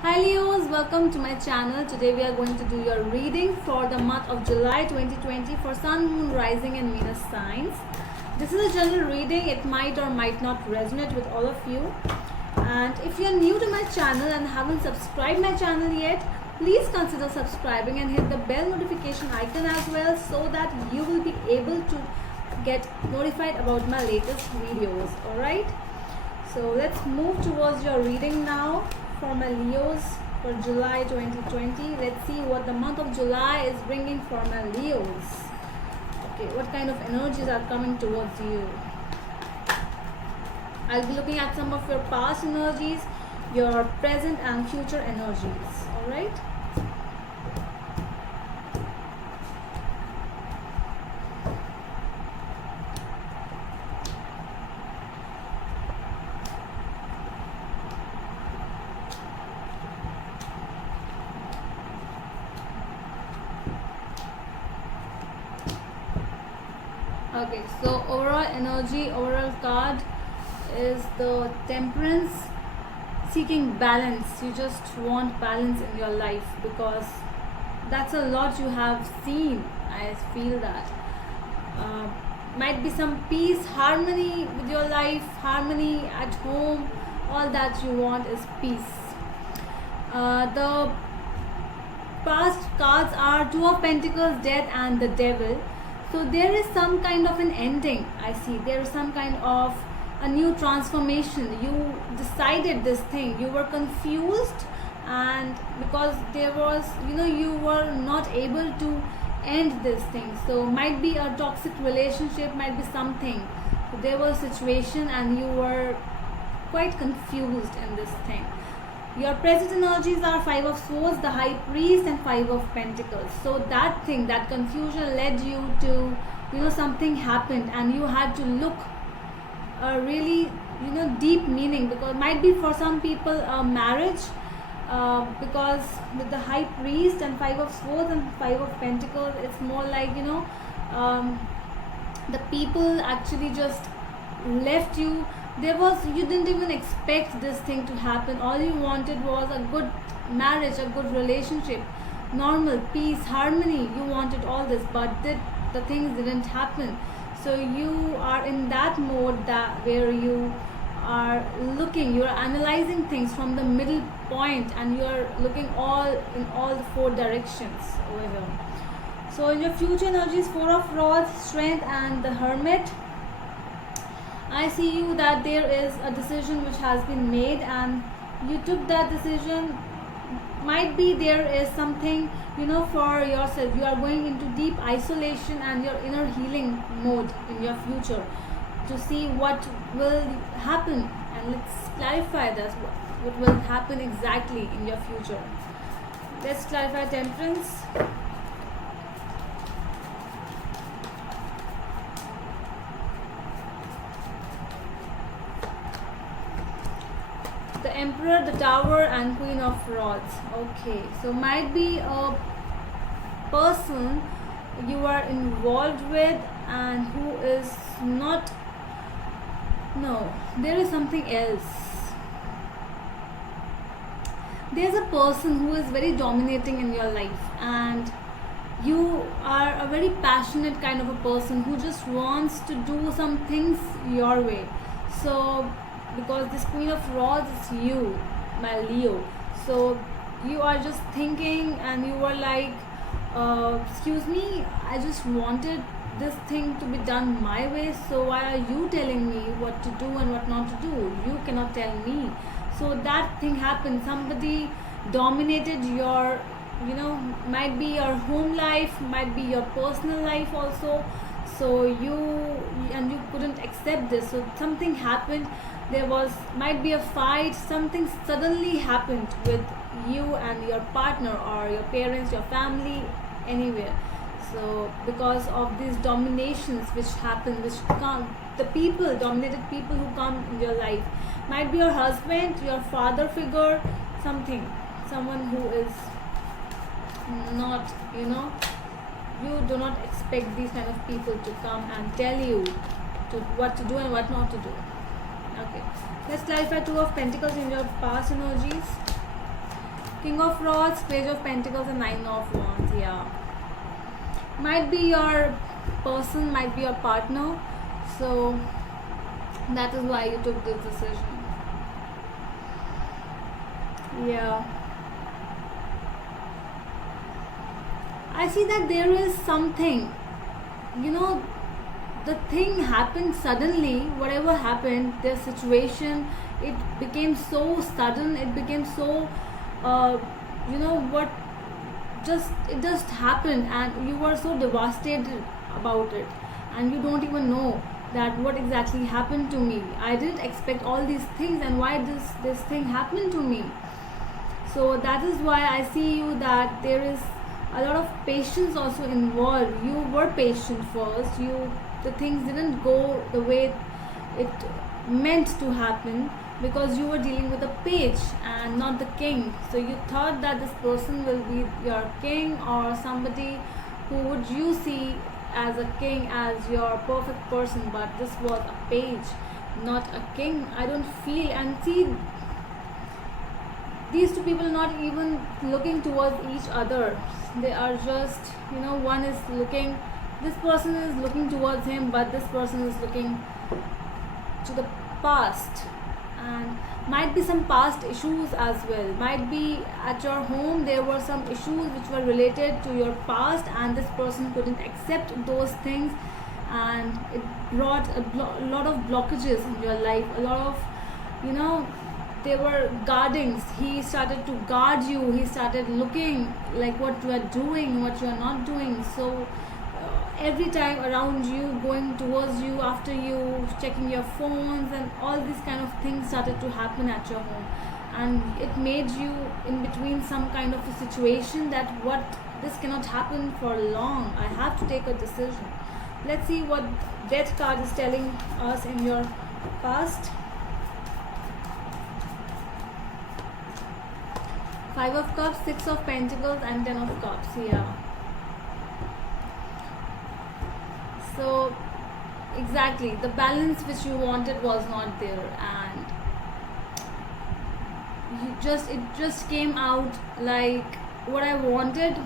Hi Leos, welcome to my channel. Today we are going to do your reading for the month of July 2020 for Sun, Moon, Rising and Venus signs. This is a general reading. It might or might not resonate with all of you. And if you're new to my channel and haven't subscribed my channel yet, please consider subscribing and hit the bell notification icon as well so that you will be able to get notified about my latest videos. Alright? So let's move towards your reading now for my Leos for July 2020. Let's see what the month of July is bringing for my Leos. Okay, what kind of energies are coming towards you? I'll be looking at some of your past energies, your present and future energies. Alright? Okay, so overall energy, overall card is the Temperance, seeking balance. You just want balance in your life because that's a lot you have seen. I feel that might be some peace, harmony with your life, harmony at home. All that you want is peace. The past cards are Two of Pentacles, Death and the Devil. So there is some kind of an ending. I see there is some kind of a new transformation. You decided this thing. You were confused, and because there was, you were not able to end this thing. So might be a toxic relationship, might be something. So there was a situation, and you were quite confused in this thing. Your present energies are Five of Swords, the High Priest and Five of Pentacles. So that thing, that confusion led you to, something happened and you had to look a really, deep meaning, because might be for some people a marriage, because with the High Priest and Five of Swords and Five of Pentacles, it's more like, the people actually just left you. You didn't even expect this thing to happen. All you wanted was a good marriage, a good relationship, normal peace, harmony. You wanted all this, but the things didn't happen. So you are in that mode that where you are looking, you are analyzing things from the middle point, and you are looking in all the four directions over here. So in your future energies, Four of Rods, Strength and the Hermit, I see you that there is a decision which has been made and you took that decision. Might be there is something, for yourself. You are going into deep isolation and your inner healing mode in your future to see what will happen. And let's clarify this. What will happen exactly in your future. Let's clarify Temperance. The Emperor, the Tower and Queen of Rods. Okay, so might be a person you are involved with and who is not, no, there is something else. There's a person who is very dominating in your life, and you are a very passionate kind of a person who just wants to do some things your way. So because this Queen of Rods is you, my Leo. So you are just thinking and you were like, excuse me, I just wanted this thing to be done my way, so why are you telling me what to do and what not to do? You cannot tell me. So that thing happened. Somebody dominated your, might be your home life, might be your personal life also. So you couldn't accept this. So something happened. There might be a fight. Something suddenly happened with you and your partner or your parents, your family, anywhere. So because of these dominations which happen, which come, the people, dominated people who come in your life, might be your husband, your father figure, someone who is not, you do not expect these kind of people to come and tell you what to do and what not to do. Okay, let's clarify Two of Pentacles in your past energies. King of Rods, Page of Pentacles, and Nine of Wands. Yeah, might be your person, might be your partner, so that is why you took this decision. Yeah, I see that there is something, you know, the thing happened suddenly. Whatever happened, the situation, it became so sudden, it became so uh, what, just it just happened, and you were so devastated about it, and you don't even know that what exactly happened to me. I didn't expect all these things, and why this thing happened to me. So that is why I see you that there is a lot of patience also involved. You were patient first, the things didn't go the way it meant to happen, because you were dealing with a page and not the king. So you thought that this person will be your king, or somebody who would you see as a king, as your perfect person, but this was a page, not a king. I don't feel, and see, these two people not even looking towards each other. They are just, one is looking, this person is looking towards him, but this person is looking to the past. And might be some past issues as well. Might be at your home there were some issues which were related to your past, and this person couldn't accept those things, and it brought a lot of blockages in your life. A lot of, they were guardings. He started to guard you. He started looking like what you are doing, what you are not doing. So every time around you, going towards you, after you, checking your phones, and all these kind of things started to happen at your home, and it made you in between some kind of a situation that what, this cannot happen for long. I have to take a decision. Let's see what Death card is telling us in your past. Five of Cups, Six of Pentacles, and Ten of Cups. Yeah. So exactly, the balance which you wanted was not there, and it just came out like what I wanted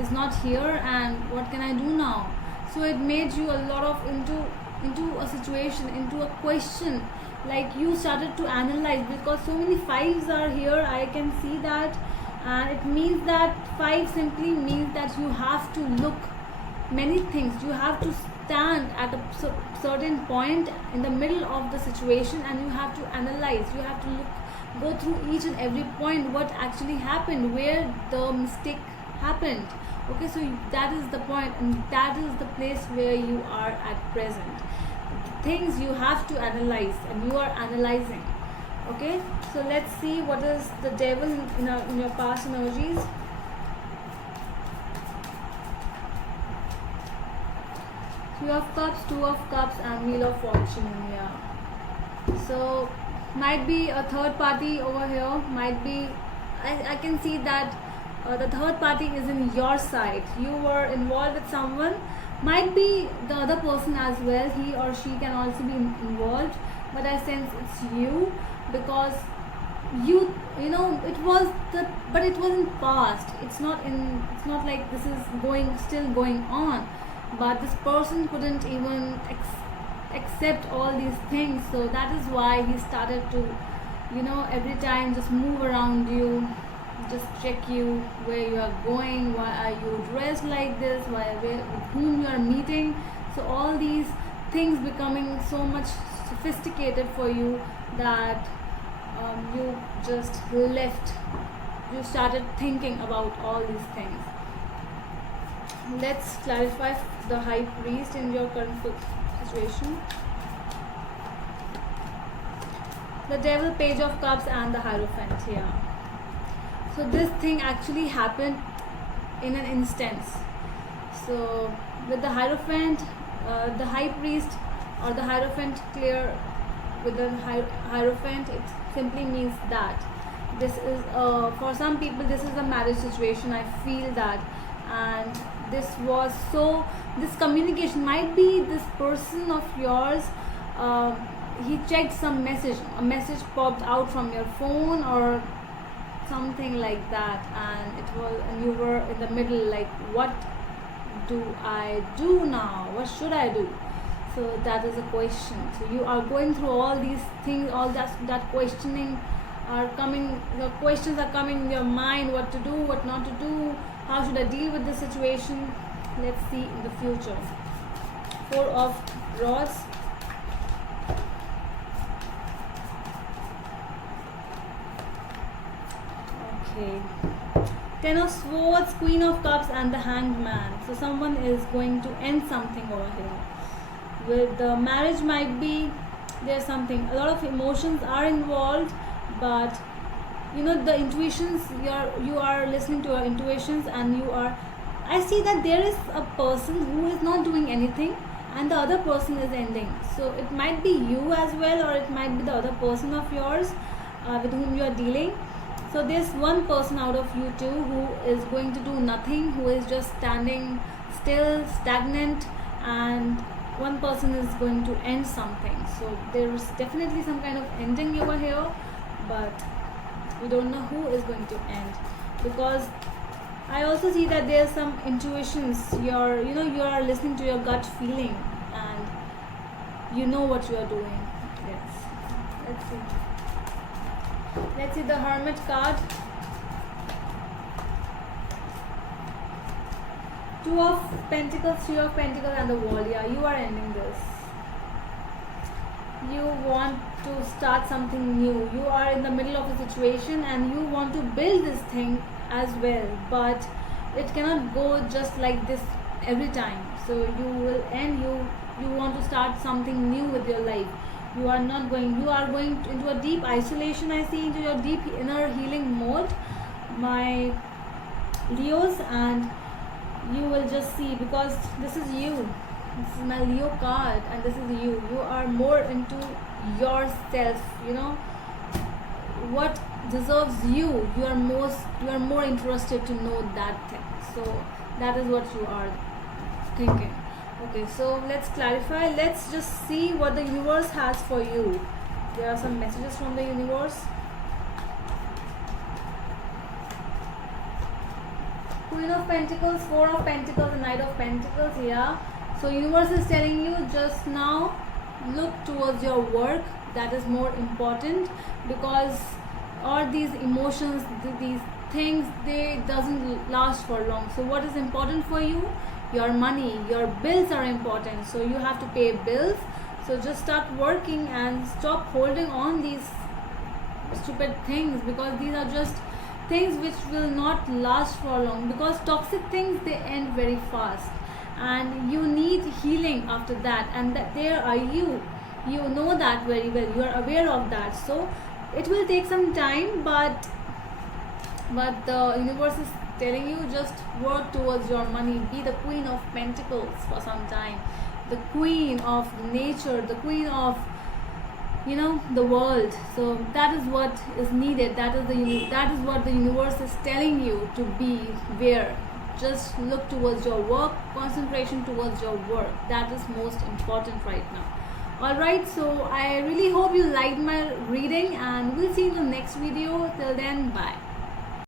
is not here, and what can I do now? So it made you a lot of into a situation, into a question. Like you started to analyze, because so many fives are here, I can see that, and it means that five simply means that you have to look many things. You have to stand at a certain point in the middle of the situation, and you have to analyze. You have to go through each and every point, what actually happened, where the mistake happened. Okay, so that is the point, and that is the place where you are at present. Things you have to analyze, and you are analyzing. Okay, so let's see what is the devil in your past energies. Three of Cups, Two of Cups, and Wheel of Fortune. Yeah. So might be a third party over here. Might be, I can see that the third party is in your side. You were involved with someone. Might be the other person as well. He or she can also be involved. But I sense it's you, because it was but it wasn't past. It's not like this is still going on. But this person couldn't even accept all these things, so that is why he started to every time just move around you, just check you, where you are going, why are you dressed like this, with whom you are meeting. So all these things becoming so much sophisticated for you that you just left, you started thinking about all these things. Let's clarify the High Priest in your current situation. The Devil, Page of Cups, and the Hierophant here. So this thing actually happened in an instance. So with the Hierophant, the High Priest or the Hierophant clear with the Hierophant, it simply means that this is for some people this is a marriage situation. I feel that, and this communication might be this person of yours, he checked some message, a message popped out from your phone, or something like that, and you were in the middle, like, what do I do now? What should I do? So that is a question. So you are going through all these things, all that questioning are coming, the questions are coming in your mind, what to do, what not to do, how should I deal with this situation. Let's see in the future. Four of Rods. Okay. Ten of Swords, Queen of Cups, and the Hanged Man. So someone is going to end something over here. With the marriage might be there's something, a lot of emotions are involved, but you know, the intuitions, you are listening to your intuitions, and I see that there is a person who is not doing anything and the other person is ending. So it might be you as well, or it might be the other person of yours with whom you are dealing. So there's one person out of you two who is going to do nothing, who is just standing still, stagnant, and one person is going to end something. So there's definitely some kind of ending over here, but we don't know who is going to end, because I also see that there's some intuitions. You are listening to your gut feeling, and you know what you are doing. Yes. Let's see the Hermit card. Two of Pentacles, Three of Pentacles, and the Wall. Yeah, you are ending this. You want to start something new. You are in the middle of a situation and you want to build this thing as well, but it cannot go just like this every time. So you will end. You want to start something new with your life. You are going into a deep isolation, I see, into your deep inner healing mode, my Leos, and you will just see, because this is you. This is my Leo card, and this is you. You are more into yourself, what deserves you. You are more interested to know that thing. So that is what you are thinking. Okay, so let's clarify. Let's just see what the universe has for you. There are some messages from the universe. Queen of Pentacles, Four of Pentacles, and Knight of Pentacles. Yeah. So universe is telling you just now, look towards your work. That is more important, because all these emotions, these things, they doesn't last for long. So what is important for you? Your money, your bills are important. So you have to pay bills. So just start working and stop holding on these stupid things, because these are just things which will not last for long, because toxic things, they end very fast, and you need healing after that. And that there are you know that very well, you are aware of that. So it will take some time, but the universe is telling you, just work towards your money. Be the Queen of Pentacles for some time, the Queen of nature, the Queen of the world. So that is what is needed. That is what the universe is telling you to be. Where just look towards your work, concentration towards your work. That is most important right now. Alright, so I really hope you liked my reading, and we'll see you in the next video. Till then, bye.